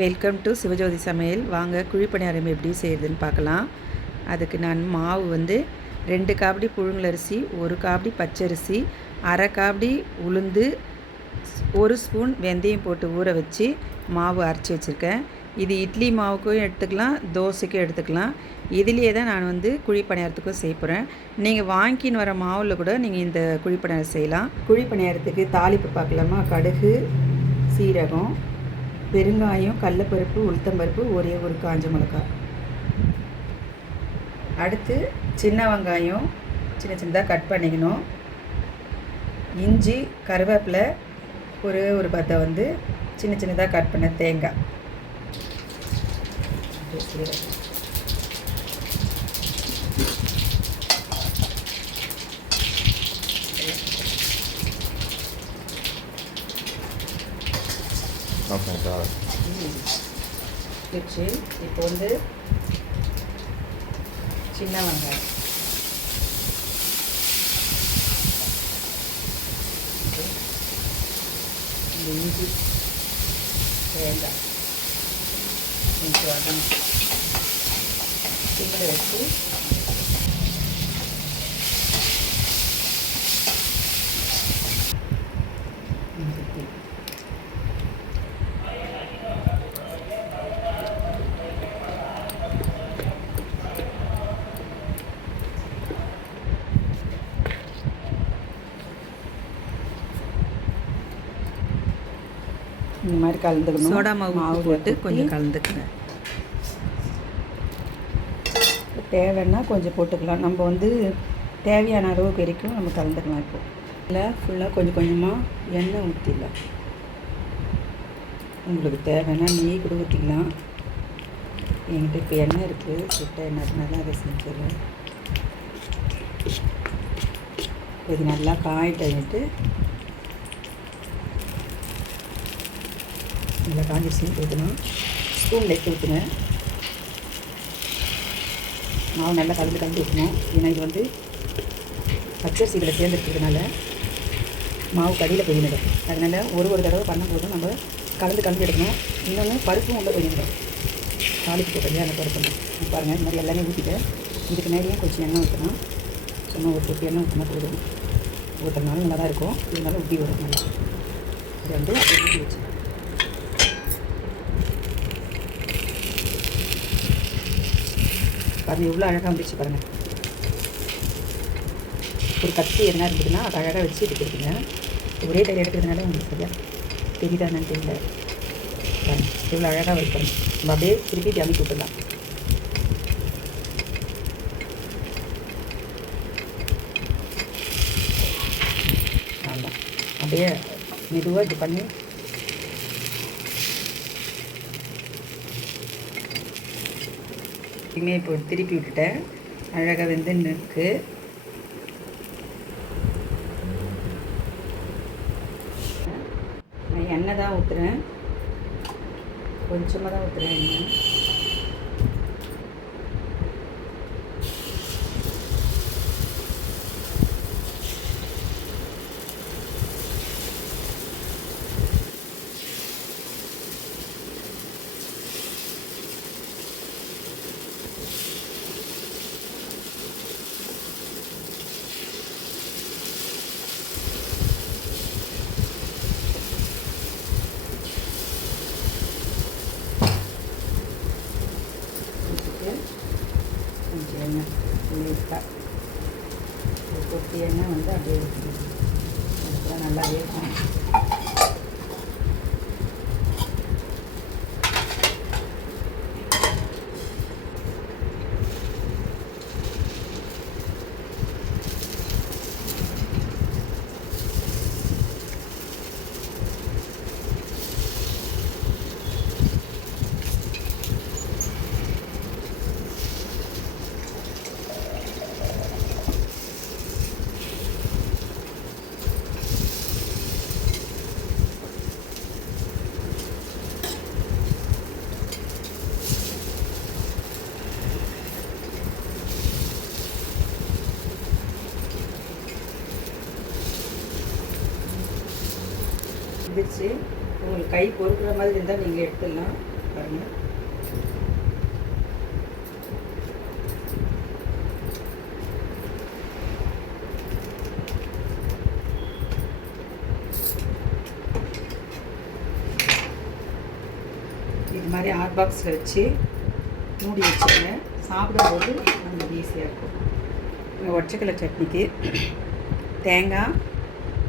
Welcome to Sivajothi சமையல். வாங்க குழிப்பணியாரம் எப்படி செய்கிறதுன்னு பார்க்கலாம். அதுக்கு நான் மாவு வந்து 2 காபடி புழுங்கலரிசி, 1 காபடி பச்சரிசி, அரை காபடி உளுந்து, 1 ஸ்பூன் வெந்தயம் போட்டு ஊற வச்சு மாவு அரைச்சி வச்சுருக்கேன். இது இட்லி மாவுக்கும் எடுத்துக்கலாம், தோசைக்கும் எடுத்துக்கலாம். இதுலேயே தான் நான் வந்து குழிப்பணியாரத்துக்கும் செய்ய போகிறேன். நீங்கள் வாங்கின்னு வர மாவில் கூட நீங்கள் இந்த குழிப்பணியாரம் செய்யலாம். குழிப்பணியாரத்துக்கு தாளிப்பு பார்க்கலாமா? கடுகு, சீரகம், பெருங்காயம், கடலப்பருப்பு, உளுத்தம்பருப்பு, ஒரே ஒரு காஞ்ச மிளகாய். அடுத்து சின்ன வெங்காயம் சின்ன சின்னதாக கட் பண்ணிக்கணும். இஞ்சி, கருவேப்பிலை, ஒரு பத்தை வந்து சின்ன சின்னதாக கட் பண்ண தேங்காய். வச்சு இப்போ வந்து சின்ன வெங்காயம், இந்த இஞ்சி, தேங்காய் கொஞ்சம் வதங்கணும். சிம்மில் வச்சு இந்த மாதிரி கலந்துக்கணும். சோடா மாவு போட்டு கொஞ்சம் கலந்துக்கணும். தேவைன்னா கொஞ்சம் போட்டுக்கலாம். நம்ம வந்து தேவையான அளவுக்கு வரைக்கும் நம்ம கலந்துக்கலாம். இப்போ இல்லை ஃபுல்லாக கொஞ்சம் கொஞ்சமாக எண்ணெய் ஊற்றிடலாம். உங்களுக்கு தேவைன்னா நெய் கூட ஊற்றிக்கலாம். என்கிட்ட இப்போ எண்ணெய் இருக்குது, சுட்ட எண்ணெய்னால அதை செஞ்சிடறேன். இது நல்லா காயிட்டு நல்லா காஞ்சிச்சு ஊற்றணும். ஸ்பூனில் எடுத்து ஊற்றுங்க. மாவு நல்லா கலந்து ஊற்றணும். ஏன்னா இது வந்து பச்சரிசி இதில் சேர்ந்துருக்கிறதுனால மாவு கடியில் போயிடும். அதனால் ஒரு தடவை பண்ணும்போது நம்ம கலந்து எடுக்கணும். இன்னொன்று பருப்பும் உள்ள போயிடும். தாளிப்பு போட்டது அந்த பருப்பு பாருங்கள். இந்த மாதிரி எல்லாமே ஊற்றிட்டு இதுக்கு நேரையும் கொஞ்சம் எண்ணெய் ஊற்றணும். சும்மா ஒரு பொட்டி எண்ணெய் ஊற்றினா போதும். ஊற்றினாலும் நல்லா தான் இருக்கும். இருந்தாலும் ஊற்றி வரும். நல்லா இது வந்து ஊற்றி வச்சு பாருங்கள் எவ்வளோ அழகாக வந்துச்சு பாருங்கள். ஒரு கத்தி என்ன இருக்குதுன்னா அது அழகாக வச்சு எடுத்துருக்குங்க. ஒரே டைம் எடுக்கிறதுனால உங்களுக்கு சரியாக தெரியுதா என்னன்னு தெரியல. பாருங்கள் எவ்வளோ அழகாக வருது பாருங்கள். நம்ம அப்படியே திருப்பி ஜாமி விட்டுடலாம். ஆமாம் அப்படியே மெதுவாக இது பண்ணி இனிமே இப்போ திருப்பி விட்டுட்டேன். அழகாக வெந்துன்னு இருக்குது. நான் எண்ணெய் தான் ஊற்றுறேன், கொஞ்சமாக தான் ஊற்றுறேன் எண்ணெய். கொஞ்சம் எண்ணெய் லேட்டாக ஒரு கொட்டி எண்ணெய் வந்து அப்படியே அதுக்கெல்லாம் நல்லா வேகும். வந்துச்சு. உங்களுக்கு கை பொறுக்கிற மாதிரி இருந்தால் நீங்கள் எடுத்துடலாம். பாருங்கள். இது மாதிரி ஹாட் பாக்ஸில் வச்சு மூடி வச்சுருங்க. சாப்பிடும்போது நம்மளுக்கு ஈஸியாக இருக்கும். இந்த ஒற்றைக்கடலை சட்னிக்கு தேங்காய்,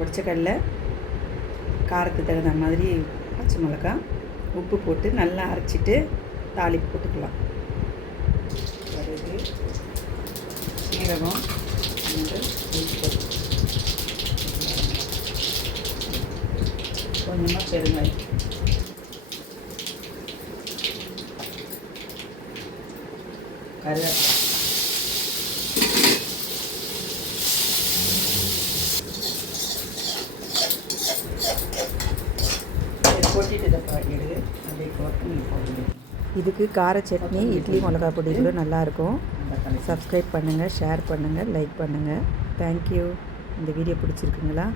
ஒற்றைக்கடலை, காரத்துக்கு தகுந்த மாதிரி பச்சை மிளகாய், உப்பு போட்டு நல்லா அரைச்சிட்டு தாளிப்பு போட்டுக்கலாம். கடுகு, சீரகம், கொஞ்சமாக பெருங்காயம், கருவேப்பிலை, கொட்டிட்டு இதை எடுத்து அப்படியே போட்டு நீங்கள் போடுங்க. இதுக்கு கார சட்னி, இட்லி, மிளகா பொடி கூட நல்லாயிருக்கும். சப்ஸ்கிரைப் பண்ணுங்கள், ஷேர் பண்ணுங்கள், லைக் பண்ணுங்கள். தேங்க்யூ. இந்த வீடியோ பிடிச்சிருக்குங்களா?